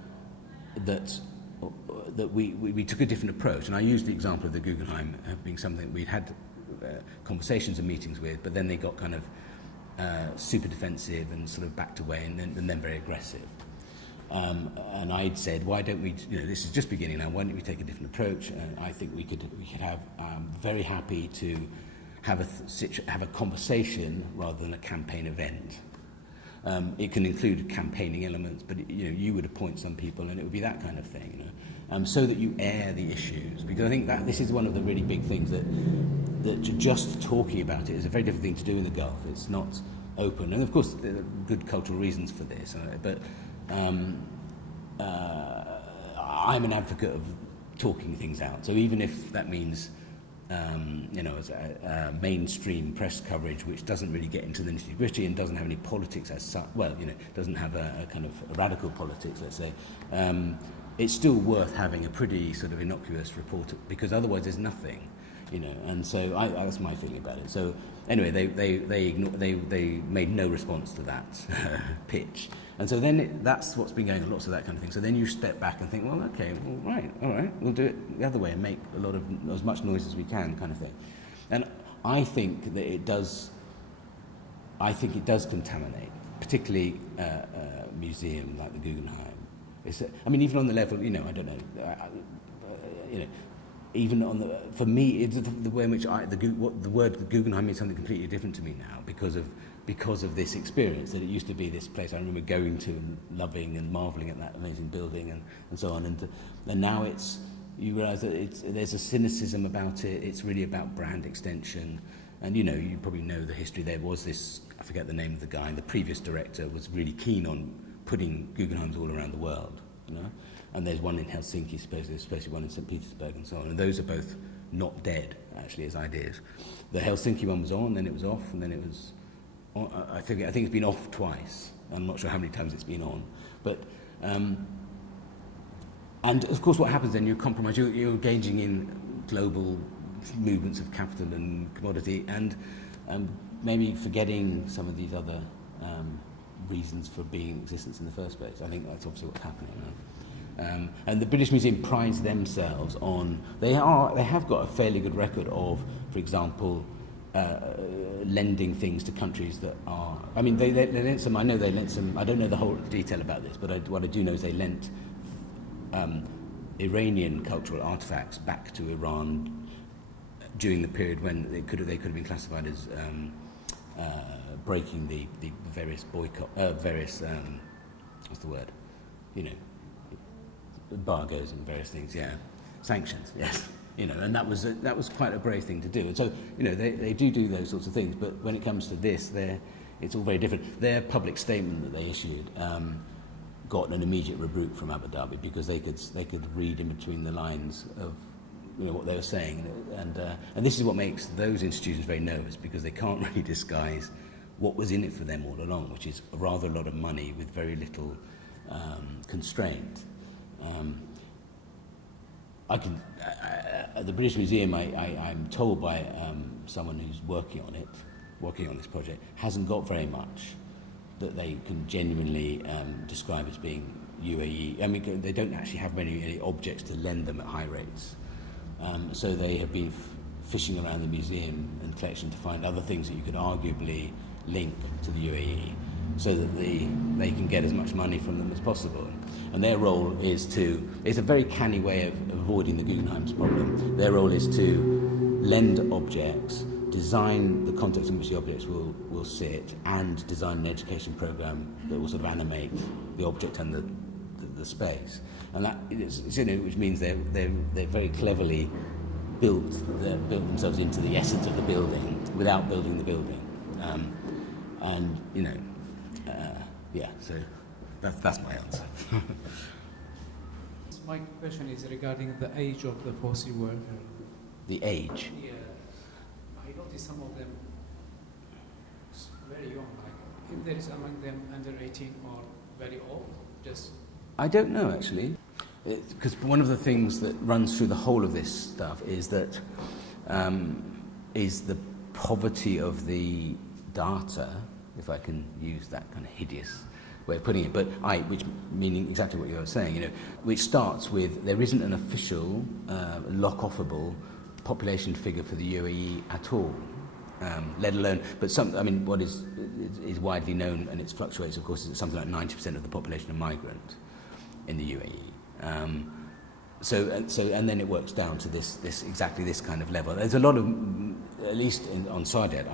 that we took a different approach, and I used the example of the Guggenheim being something we'd had conversations and meetings with, but then they got kind of super defensive and sort of backed away, and then very aggressive. And I'd said, why don't we? This is just beginning now. Why don't we take a different approach? I think we could have. Very happy to have a conversation rather than a campaign event. It can include campaigning elements, but you would appoint some people, and it would be that kind of thing, so that you air the issues. Because I think that this is one of the really big things that just talking about it is a very different thing to do in the Gulf. It's not open, and of course there are good cultural reasons for this. But I'm an advocate of talking things out. So even if that means as a mainstream press coverage which doesn't really get into the nitty-gritty and doesn't have any politics as such, doesn't have a kind of a radical politics, let's say, it's still worth having a pretty sort of innocuous report, because otherwise there's nothing, and so that's my feeling about it. So anyway, they made no response to that pitch, and so then that's what's been going on, lots of that kind of thing. So then you step back and think, well, okay, well, right, all right, we'll do it the other way and make as much noise as we can, kind of thing. And I think that it does contaminate, particularly a museum like the Guggenheim. Even on the level, I don't know, even on the, for me, it's the way in which the word Guggenheim means something completely different to me now because of this experience, that it used to be this place I remember going to and loving and marvelling at that amazing building and so on, and now you realise that there's a cynicism about it. It's really about brand extension, and you probably know the history. There was this, I forget the name of the guy, the previous director was really keen on putting Guggenheims all around the world, and there's one in Helsinki, supposedly, especially one in St. Petersburg and so on, and those are both not dead, actually, as ideas. The Helsinki one was on, then it was off, and then it was on. I think it's been off twice. I'm not sure how many times it's been on, but and of course what happens then, you compromise, you're engaging in global movements of capital and commodity, and maybe forgetting some of these other reasons for being in existence in the first place. I think that's obviously what's happening. And the British Museum prides themselves on, they have got a fairly good record of, for example, lending things to countries that are, they lent some, I know they lent some, I don't know the whole detail about this, but what I do know is they lent Iranian cultural artifacts back to Iran during the period when they could have been classified as breaking the various boycott, what's the word? Embargoes and various things, sanctions, yes. And that was quite a brave thing to do. And so, they do those sorts of things. But when it comes to this, it's all very different. Their public statement that they issued got an immediate rebuke from Abu Dhabi because they could read in between the lines of what they were saying, and this is what makes those institutions very nervous, because they can't really disguise what was in it for them all along, which is rather a lot of money with very little constraint. The British Museum, I'm told by someone who's working on this project, hasn't got very much that they can genuinely describe as being UAE. They don't actually have many objects to lend them at high rates. So they have been fishing around the museum and collection to find other things that you could arguably link to the UAE, so that they can get as much money from them as possible. And their role is it's a very canny way of avoiding the Guggenheim's problem. Their role is to lend objects, design the context in which the objects will sit, and design an education program that will sort of animate the object and the space. And that is, which means they're very cleverly built themselves into the essence of the building without building the building. So that's my answer. My question is regarding the age of the fossil worker. The age? Yeah, I noticed some of them very young. Like, if there is among them under 18 or very old, just. I don't know, actually, because one of the things that runs through the whole of this stuff is that is the poverty of the data, if I can use that kind of hideous way of putting it, but which meaning exactly what you were saying, which starts with there isn't an official lock-offable population figure for the UAE at all, let alone, but what is widely known, and it fluctuates, of course, is that something like 90% of the population are migrant in the UAE. So then it works down to this exactly this kind of level. There's a lot of, at least on Saadiyat,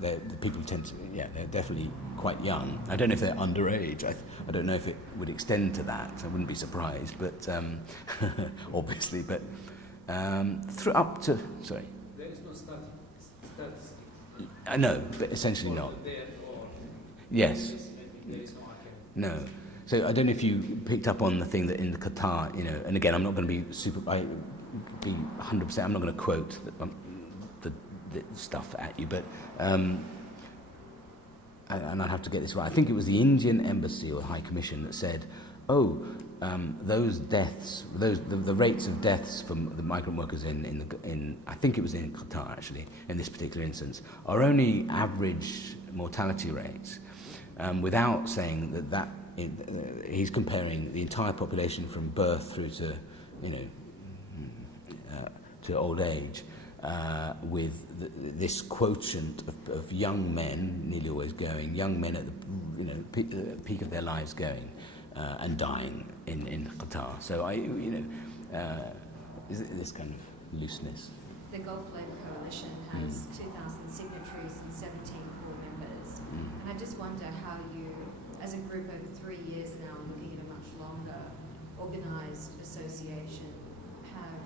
the people tend to, they're definitely quite young. I don't know if they're underage. I don't know if it would extend to that. I wouldn't be surprised, but obviously, but up to, sorry. There is no statistic. No, but essentially not. Yes. There is no archive. No. So I don't know if you picked up on the thing that in the Qatar, and again, I'm not going to be 100%. I'm not going to quote the stuff at you, but and I'd have to get this right. I think it was the Indian Embassy or High Commission that said, those deaths, the rates of deaths from the migrant workers in I think it was in Qatar actually, in this particular instance, are only average mortality rates, without saying that he's comparing the entire population from birth through to, to old age, with this quotient of young men, nearly always going, young men at the peak of their lives going and dying in Qatar. So this kind of looseness. The GulfLabor Coalition has 2,000 signatories and 17 core members. And I just wonder how you, as a group over 3 years now, looking at a much longer organised association, have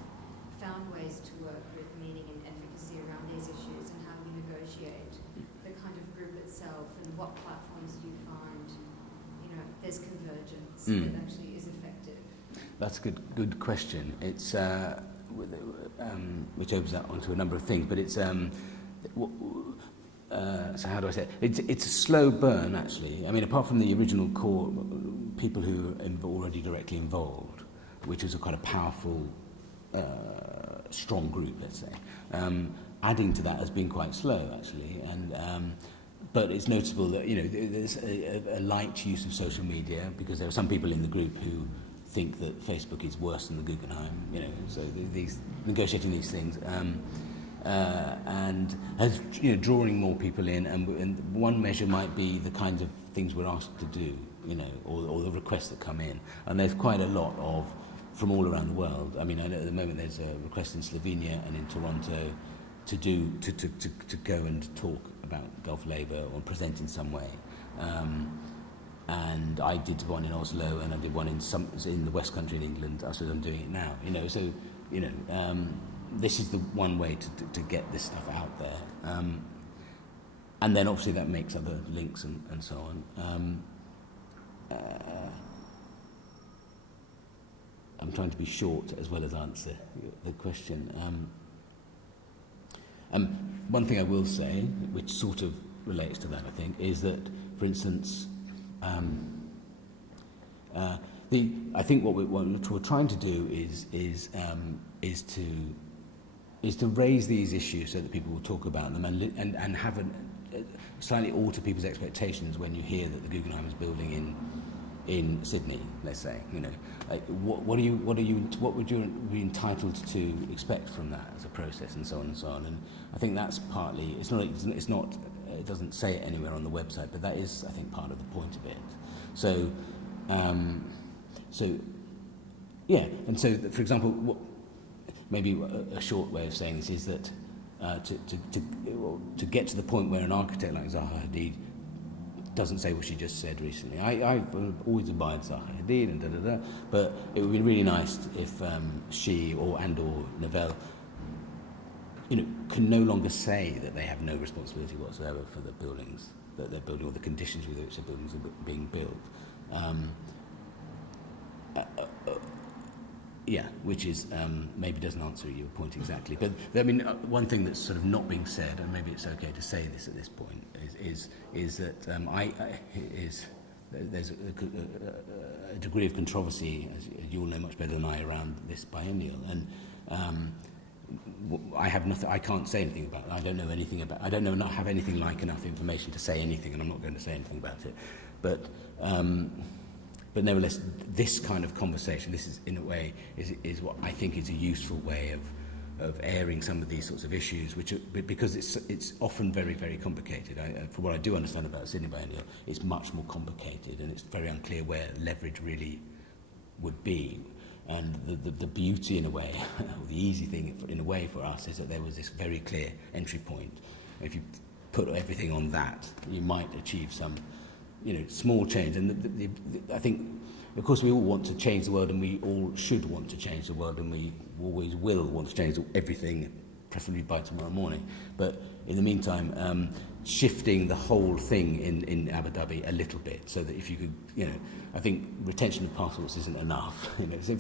found ways to work with meaning and efficacy around these issues, and how we negotiate the kind of group itself, and what platforms do you find, there's convergence that actually is effective? That's a good question. It's which opens up onto a number of things, but it's so how do I say it? It's a slow burn, actually. I mean, apart from the original core people who are already directly involved, which was a kind of powerful, strong group, let's say. Adding to that has been quite slow, actually, and but it's notable that there's a light use of social media, because there are some people in the group who think that Facebook is worse than the Guggenheim. So these negotiating these things. And has drawing more people in, and one measure might be the kinds of things we're asked to do, or the requests that come in, and there's quite a lot of from all around the world. I mean, I know at the moment there's a request in Slovenia and in Toronto to go and talk about GulfLabor or present in some way, and I did one in Oslo, and I did one in the West Country in England. I suppose I'm doing it now. So this is the one way to get this stuff out there. And then obviously that makes other links and so on. I'm trying to be short as well as answer the question. One thing I will say, which sort of relates to that, I think, is that, for instance, I think what we're trying to do is to raise these issues so that people will talk about them and have slightly alter people's expectations when you hear that the Guggenheim is building in Sydney, let's say. What would you be entitled to expect from that as a process, and so on and so on. And I think that's partly, it doesn't say it anywhere on the website, but that is, I think, part of the point of it. So and so, for example, maybe a short way of saying this is that to get to the point where an architect like Zaha Hadid doesn't say what she just said recently. I've always admired Zaha Hadid and but it would be really nice if she or Neville, can no longer say that they have no responsibility whatsoever for the buildings that they're building or the conditions with which the buildings are being built. Which is maybe doesn't answer your point exactly. But I mean, one thing that's sort of not being said, and maybe it's okay to say this at this point, is that there's a degree of controversy, as you all know much better than I, around this biennial, and I have nothing. I can't say anything about it. I don't know anything about. I don't have anything like enough information to say anything, and I'm not going to say anything about it. But nevertheless, this kind of conversation, this is in a way is what I think is a useful way of airing some of these sorts of issues, which are, because it's often very, very complicated. From what I do understand about Sydney Biennial, it's much more complicated, and it's very unclear where leverage really would be. And the beauty, in a way, or the easy thing in a way for us, is that there was this very clear entry point. If you put everything on that, you might achieve some, small change. And I think, of course, we all want to change the world, and we all should want to change the world, and we always will want to change everything, preferably by tomorrow morning. But in the meantime, shifting the whole thing in Abu Dhabi a little bit, so that if you could, I think retention of passports isn't enough. So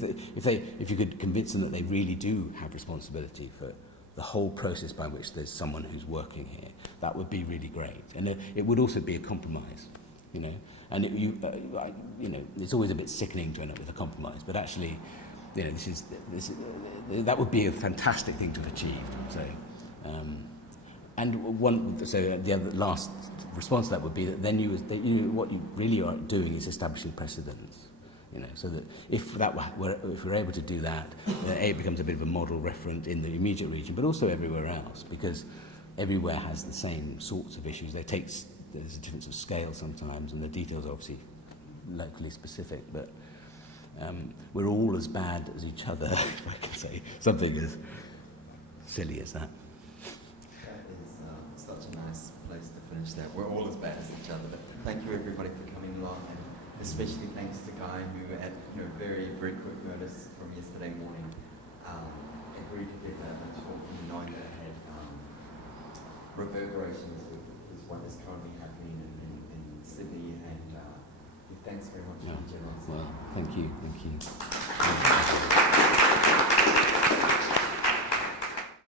if you could convince them that they really do have responsibility for the whole process by which there's someone who's working here, that would be really great. And it would also be a compromise, And it's always a bit sickening to end up with a compromise, but actually, that would be a fantastic thing to have achieved. So, so the other last response to that would be that then what you really are doing is establishing precedents. So that if we're able to do that, then it becomes a bit of a model referent in the immediate region, but also everywhere else, because everywhere has the same sorts of issues. There's a difference of scale sometimes, and the details are obviously locally specific, but we're all as bad as each other, if I can say something as silly as that. That is such a nice place to finish that. We're all as bad as each other, but thank you everybody for coming along, and especially thanks to Guy, who at very, very quick notice from yesterday morning agreed to give a talk, knowing that it had reverberations with what is currently happening in Sydney, and thanks very much for your generosity. Well, thank you.